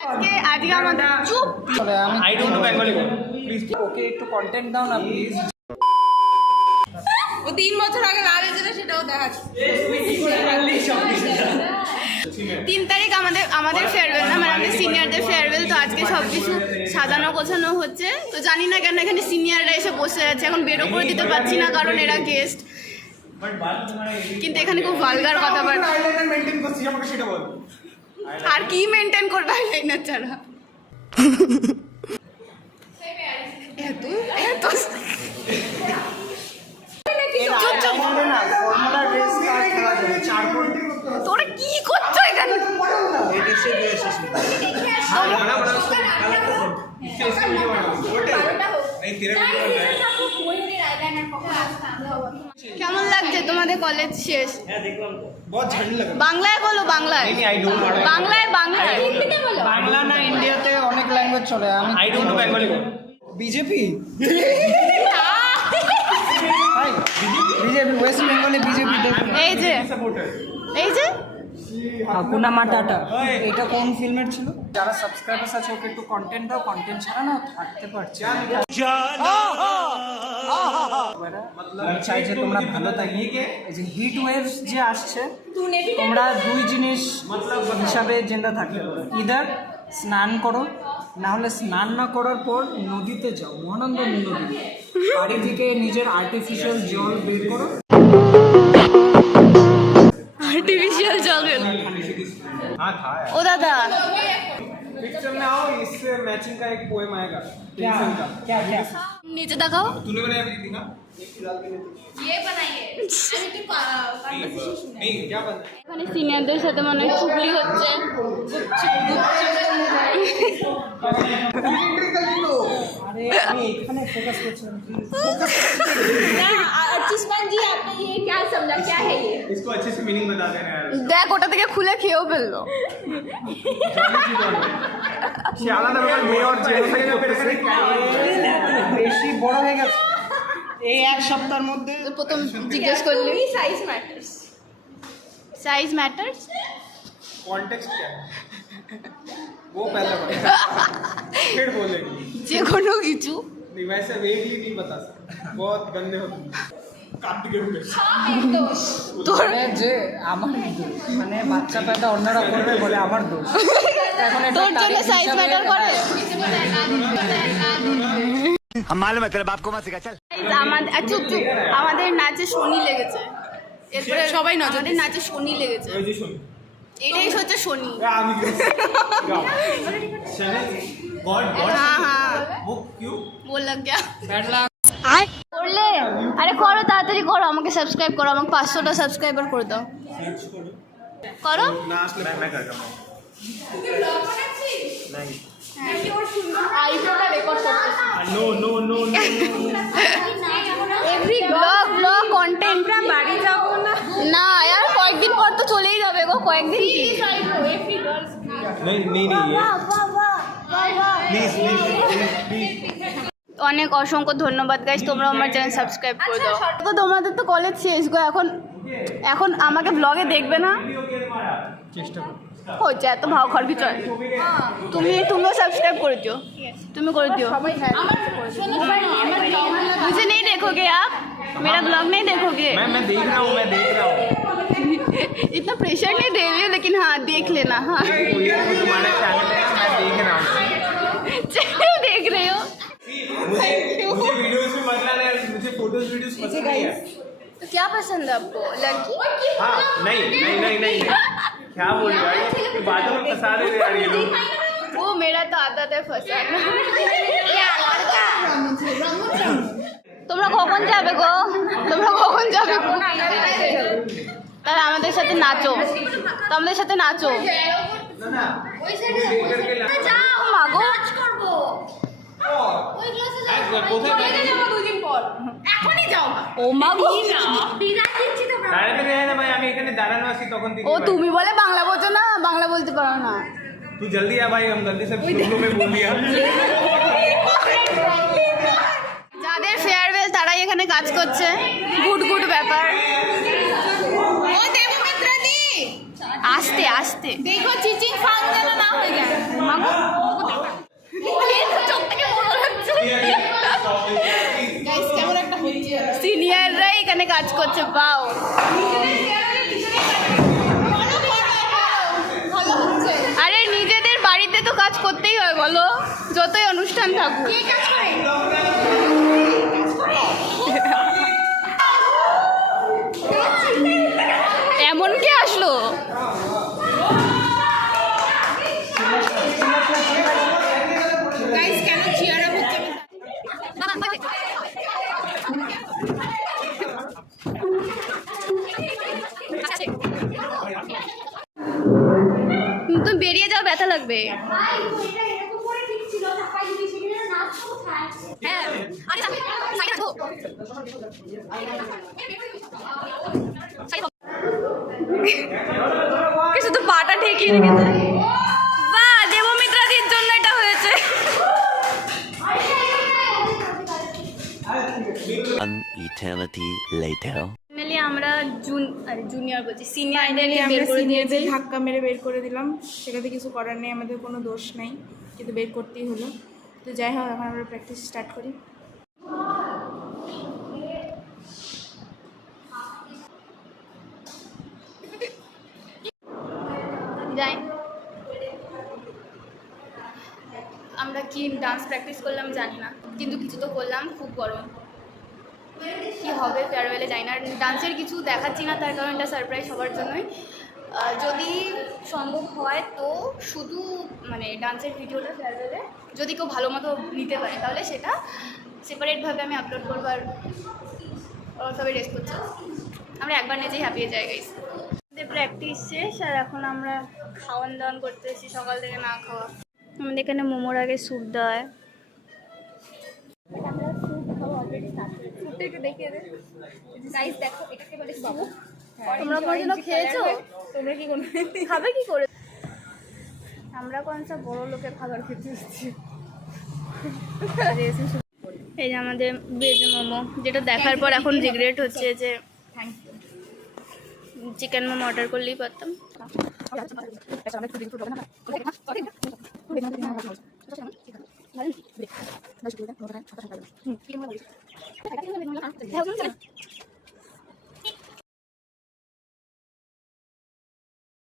আজকে আমাদের চুপ I don't know Bengali please okay একটু কন্টেন্ট দাও না প্লিজ। ও 3 বছর আগে লাভ হয়েছিল সেটাও দেখাচ্ছে। 3 তারিখ আমাদের ফেয়ারওয়েল না, মানে আমাদের সিনিয়রদের ফেয়ারওয়েল। তো আজকে সব কিছু সাজানো গোছানো হচ্ছে। তো জানি না কেন এখানে সিনিয়ররা এসে বসে আছে, এখন বেরো করে দিতে পারছি না কারণ এরা গেস্ট। কিন্তু এখানে খুব ভালগার কথাবার্তা। আর কি মেনটেন করবে আইলাইনার ছাড়া? এত তোরা কি করছো এখানে? কেমন লাগছে তোমাদের কলেজ শেষ? বাংলায় বলো, বাংলায় বাংলায় বাংলায় বাংলা না ইন্ডিয়াতে অনেক ল্যাঙ্গুয়েজ চলে। আমি I don't know Bengali. BJP BJP West বেঙ্গলে বিজেপি। এই যে হাকুনা মাটাটা এটা কোন ফিল্মের ছিল? যারা সাবস্ক্রাইবার্স আছে ওকে একটু কন্টেন্ট দাও, কন্টেন্ট ছাড়া না থাকতে পারছি। আমি চাই যে তোমরা ভালো থাকি। এই যে হিট ওয়েভস যে আসছে, তোমরা দুই জিনিস হিসাবে জেন্দা থাকতে পারো। ইদার স্নান করো, না হলে স্নান না করার পর নদীতে যাও, মহানন্দ নদী, বাড়ি থেকে নিজের আর্টিফিশিয়াল জল বের করো। आर्टिफिशियल जल हाँ था यार। ओ दादा पिक्चर में आओ, इससे मैचिंग का एक पोएम आएगा। क्या नीचे दिखाओ। तूने बनाया भी थी ना? ये बनाइए। नहीं क्या बना? এখানে সিনিয়রদের সাথে মানে চুগলি হচ্ছে। अरे আমি এখানে ফোকাস করছিলাম। अर्चिष्मान जी आपने ये क्या समझा, क्या है ये? इसको अच्छे से मीनिंग बता देना यार। দেখ ওটা থেকে খুলে খেয়েও ফেললো। শিয়ালা না ব্যাপার মেয়ে আর জেল থেকে বেশি বড় হয়ে গেছে এই এক সপ্তাহের মধ্যে। প্রথম জিজ্ঞেস করলি size matters. Size matters. Context क्या है वो पहले फिर बोलेंगे যে কোনো কিছু। नहीं वैसे वेगली नहीं बता सकते, बहुत गंदे हो तुम। তোর যে আমার মানে বাচ্চা পেটা অন্যরা করবে বলে আমার দোষ। এখন এটা তোর জন্য সাইজ ম্যাটার করে। हम मालूम है तेरे बाप को मत सिखा चल। আমাদের চুপ চুপ, আমাদের নাচে শনি লেগেছে। এরপরে সবাই নজরে নাচে শনি লেগেছে। ওই যে শুনি এটাই হচ্ছে শনি। আমি गॉड हाँ हाँ वो क्यों बोल लग गया করলে। আরে করো তাড়াতাড়ি করো, আমাকে সাবস্ক্রাইব করো, আমাকে 500টা সাবস্ক্রাইবার করে দাও। করো ना असले मैं कर रहा हूं नहीं আইফোনটা রেকর্ড করতেছি। No no no every blog কন্টেন্টরা বাড়ি যাব না না यार, কয়েকদিন পর তো চলেই যাবে গো, কয়েকদিন কি। नहीं नहीं नहीं प्लीज प्लीज অনেক অসংখ্য ধন্যবাদ গাইস, তোমরা আমার চ্যানেল সাবস্ক্রাইব করে দাও। তো তোমাদের তো কলেজ শেষ গো, এখন আমাকে ব্লগে দেখবে না? চেষ্টা করো হচ্ছে এত ভাও খাওয়ার কিছু হয়। তুমিও সাবস্ক্রাইব করে দিও, তুমি করে দিও। मुझे नहीं देखोगे आप, मेरा ब्लॉग नहीं देखोगे? मैं देख रहा हूं इतना प्रेशर नहीं दे रही हूँ, लेकिन हाँ देख लेना। हाँ तुम्हारा चैनल है, मैं देख रहा हूं। चलो देख रहे हो। मुझे वीडियोस में मजा आ रहा है, मुझे फोटोज वीडियोस पसंद नहीं है। तो क्या पसंद है आपको, लड़की? हाँ नहीं नहीं नहीं नहीं क्या बोल रहे हो यार, बातों में फंसा रहे यार ये लोग। वो मेरा तो आदत है फंसाना। তোমরা কখন যাবে গো? তাহলে আমাদের সাথে নাচো, ना ना ওই সাইডে करके যাও মাগো। কোথায় যাবো 2 দিন পর, এখনই যাও। ও মাগো বিরাট দিচ্ছি তো। দাঁড়াতে দেয় না ভাই, আমি এখানে দাঁড়ানো আছি তখন থেকে। ও তুমি বলে বাংলা বোঝো না, বাংলা বলতে পারো না। तू जल्दी आ भाई, हम गलती से उर्दू में बोल दिया। যাদের ফেয়ারওয়েল তারাই এখানে কাজ করছে, গুড ব্যাপার। ও দেবমিত্র দি আস্তে আস্তে দেখো চিচিং ফাং যেন না হয়ে যায় মাগো চোখ থেকে বড় লাগছে গাইস কেমন একটা হচ্ছে সিনিয়ররাই এখানে কাজ করছে পাও আরে নিজেদের বাড়িতে তো কাজ করতেই হয় বলো যতই অনুষ্ঠান থাকুক কে কাজ করে এমন কে আসলো গাইস কেন চিয়ার আপ হচ্ছে তুমি বেরিয়ে যাও ব্যথা লাগবে হ্যাঁ আরে সাইডে রাখো কিছু তো পাটা ঠেকিয়ে রেখেছে বাহ দেবমিত্রাদির জন্য এটা হয়েছে An eternity later. ফাইনালি আমরা জুনিয়র বলছি সিনিয়রদের আমরা বের করে দিয়েছি সিনিয়রদের ধাক্কা মেরে বের করে দিলাম সেটাতে কিছু করার নেই আমাদের কোনো দোষ নাই কিন্তু বের করতেই হলো তো যাই হোক এখন আমরা প্র্যাকটিস স্টার্ট করি যাই আমরা কি ডান্স প্র্যাকটিস করলাম জানি না কিন্তু কিছু তো করলাম খুব গরম কি হবে ফেয়ারওয়েলে যাই না ডান্সের কিছু দেখাচ্ছি না তার কারণ এটা সারপ্রাইজ সবার জন্যই যদি সম্ভব হয় তো শুধু মানে ডান্সের ভিডিওটা ফেয়ারওয়েলে যদি কেউ ভালো মতো নিতে পারে তাহলে সেটা সেপারেটভাবে আমি আপলোড করবো আর সবাই রেস্ট করছে আমরা একবার নিজেই হাঁপিয়ে যাই গাইস প্র্যাকটিস শেষ আর এখন আমরা খাওয়ান দাওয়ান করতে এসেছি সকাল থেকে না খাওয়া আমাদের এখানে মোমোর আগে স্যুপ দেয় তোমরা কোনোদিনও খেয়েছো তোমরা কি কোনো খাবে কি করে আমরা কোন সব বড় লোকের খাবার খেতে এসেছি এই যে আমাদের ভেজ মোমো যেটা দেখার পর এখন রিগ্রেট হচ্ছে যে চিকেন মোমো অর্ডার করলেই পারতাম